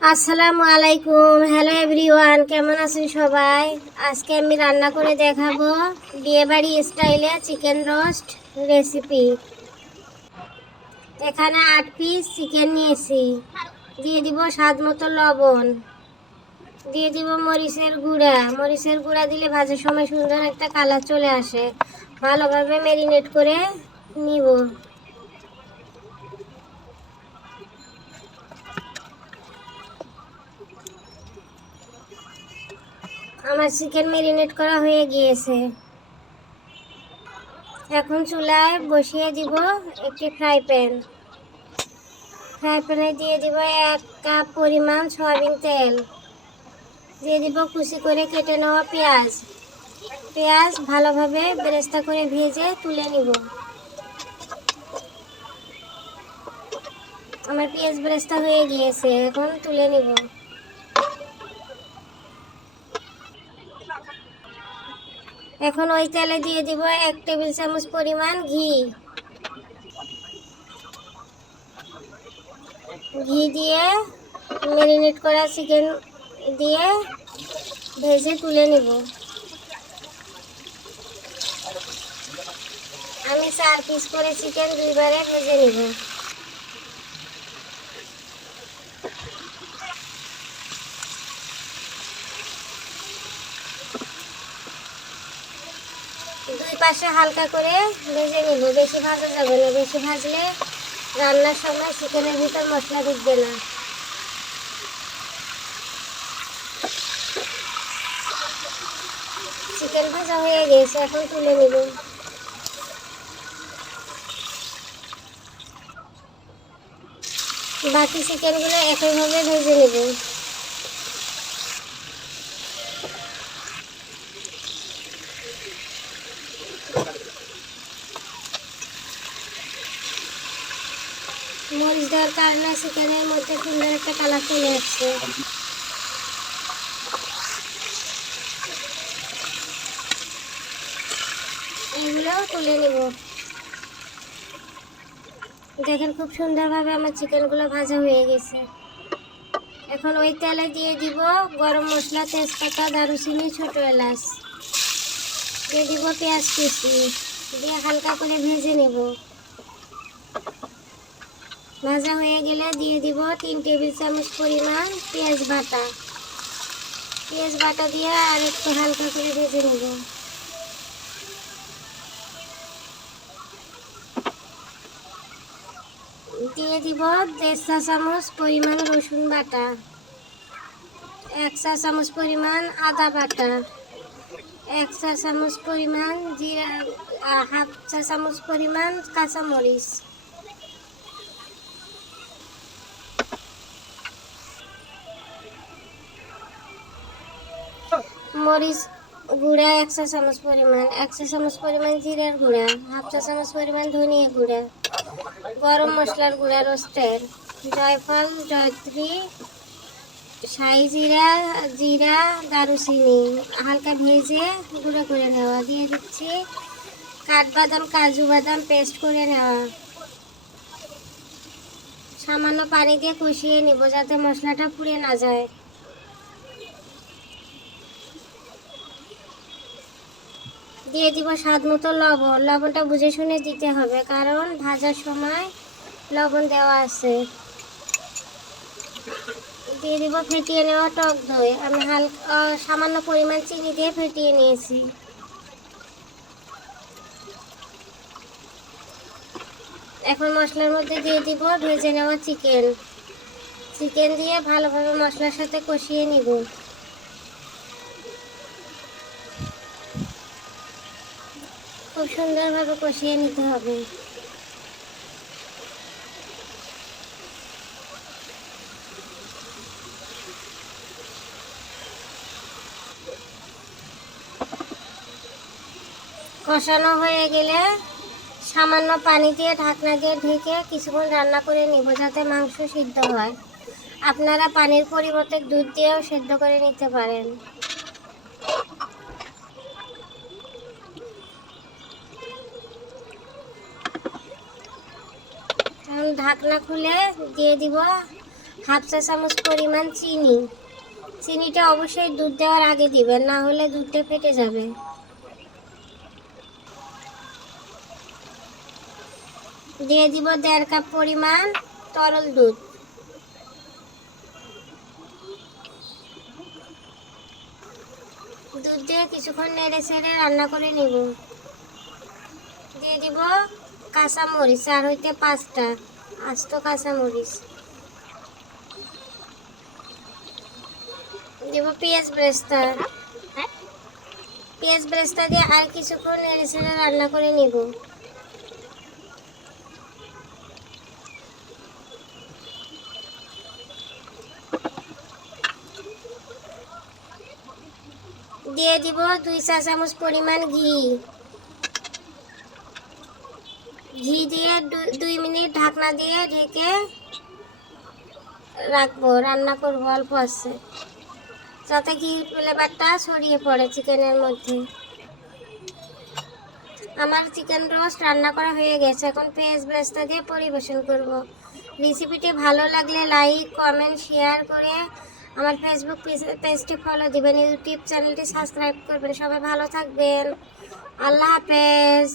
আসসালামু আলাইকুম। Hello everyone কেমন আছেন সবাই? আজকে আমি রান্না করে দেখাবো বিয়েবাড়ি স্টাইলে চিকেন রোস্ট রেসিপি এখানে আট পিস চিকেন নিয়েছি। দিয়ে দিব স্বাদ মতো লবণ। দিয়ে দিব মরিচের গুঁড়া। মরিচের গুঁড়া দিলে ভাজার সময় সুন্দর একটা কালার চলে আসে। ভালোভাবে ম্যারিনেট করে নিব। আমার চিকেন ম্যারিনেট করা হয়ে গিয়েছে। এখন চুলায় বসিয়ে দিব একটি ফ্রাই প্যান। ফ্রাই প্যানে দিয়ে দিব এক কাপ পরিমাণ সয়াবিন তেল। দিয়ে দিব কুচি করে কেটে নেওয়া পেঁয়াজ। পেঁয়াজ ভালোভাবে বেরেস্তা করে ভেজে তুলে নিব। আমার পেঁয়াজ বেরেস্তা হয়ে গিয়েছে, এখন তুলে নিব। এখন ওই তেলে দিয়ে দিব এক টেবিল চামচ পরিমাণ ঘি। ঘি দিয়ে ম্যারিনেট করা চিকেন দিয়ে ভেজে তুলে নেব। আমি চার পিস করে চিকেন দুইবারে ভেজে নেব দুই পাশে হালকা করে ভেজে নিব। বেশি ভাজা যাবে না। বেশি ভাজলে রান্নার সময় চিকেনের ভিতর মশলা ঢুকবে না। চিকেন ভাজা হয়ে গেছে, এখন তুলে নিব। বাকি চিকেনগুলো একইভাবে ভেজে নেব। মরিচ দেওয়ার কারণে চিকেনের মধ্যে সুন্দর একটা কালার চলে আসছে। এগুলো তুলে নিব। দেখেন খুব সুন্দরভাবে আমার চিকেনগুলো ভাজা হয়ে গেছে। এখন ওই তেলে দিয়ে দিব গরম মশলা, তেজপাতা, দারুচিনি, ছোট এলাচ। দিয়ে দিব পেঁয়াজ কুচি। দিয়ে হালকা করে ভেজে নেব। ভাজা হয়ে গেলে দিয়ে দিব তিন টেবিল চামচ পরিমাণ পেঁয়াজ বাটা। পেঁয়াজ বাটা দিয়ে আর একটু হালকা করে ভেজে নেব। দিয়ে দিব দেড় চা চামচ পরিমাণ রসুন বাটা। এক চা চামচ পরিমাণ আদা বাটা। এক চা চামচ পরিমাণ জিরা হাফ চা চামচ পরিমাণ কাঁচামরিচ। মরিচ গুঁড়া এক চা চামচ পরিমাণ এক চা চামচ পরিমাণ জিরার গুঁড়া, হাফ চা চামচ পরিমাণ ধনিয়া গুঁড়া, গরম মশলার গুঁড়া রোস্টের জয়ফল, জয়ত্রী সাই জিরা জিরা, দারুচিনি, হালকা ভেজে গুঁড়ো করে নেওয়া, দিয়ে দিচ্ছি কাঠবাদাম, কাজু বাদাম পেস্ট করে নেওয়া। সামান্য পানি দিয়ে কষিয়ে নিব যাতে মশলাটা পুড়ে না যায়। দিয়ে দিব স্বাদ মতো লবণ। লবণটা বুঝে শুনে দিতে হবে, কারণ ভাজার সময় লবণ দেওয়া আছে। দিয়ে দিব ফেটিয়ে নেওয়া টক দই। আমি হালকা সামান্য পরিমাণ চিনি দিয়ে ফেটিয়ে নিয়েছি। এখন মশলার মধ্যে দিয়ে দিব ভেজে নেওয়া চিকেন। চিকেন দিয়ে ভালোভাবে মশলার সাথে কষিয়ে নিব। খুব সুন্দরভাবে কষিয়ে নিতে হবে। কষানো হয়ে গেলে সামান্য পানি দিয়ে ঢাকনা দিয়ে ঢেকে কিছুক্ষণ রান্না করে নিব যাতে মাংস সিদ্ধ হয়। আপনারা পানির পরিবর্তে দুধ দিয়েও সেদ্ধ করে নিতে পারেন। এখন ঢাকনা খুলে দিয়ে দিব হাফ চা চামচ পরিমাণ চিনি। চিনিটা অবশ্যই দুধ দেওয়ার আগে দিবেন, না হলে দুধটা ফেটে যাবে। দিয়ে দিব দেড় কাপ পরিমাণ তরল দুধ। দুধ দিয়ে কিছুক্ষণ নেড়ে ছেড়ে রান্না করে নিব। দিয়ে দিব কাঁচামরিচ চার হইতে পাঁচটা। আস্ত কাঁচামরিচ। দিব পেঁয়াজ ব্রেস্তা। পেঁয়াজ ব্রেস্তা দিয়ে আর কিছুক্ষণ নেড়ে ছেড়ে রান্না করে নিব। দিয়ে দিব দুই চা চামচ পরিমাণ ঘি। ঘি দিয়ে দুই মিনিট ঢাকনা দিয়ে ঢেকে রাখব, রান্না করব অল্প আছে। যাতে ঘি ফ্লেভারটা ছড়িয়ে পড়ে চিকেনের মধ্যে। আমার চিকেন রোস্ট রান্না করা হয়ে গেছে, এখন পেঁয়াজ ব্রেস্তা দিয়ে পরিবেশন করব। রেসিপিটি ভালো লাগলে লাইক কমেন্ট শেয়ার করে আমার ফেসবুক পেজটি ফলো দিবেন। ইউটিউব চ্যানেলটি সাবস্ক্রাইব করবেন। সবাই ভালো থাকবেন। আল্লাহ হাফেজ।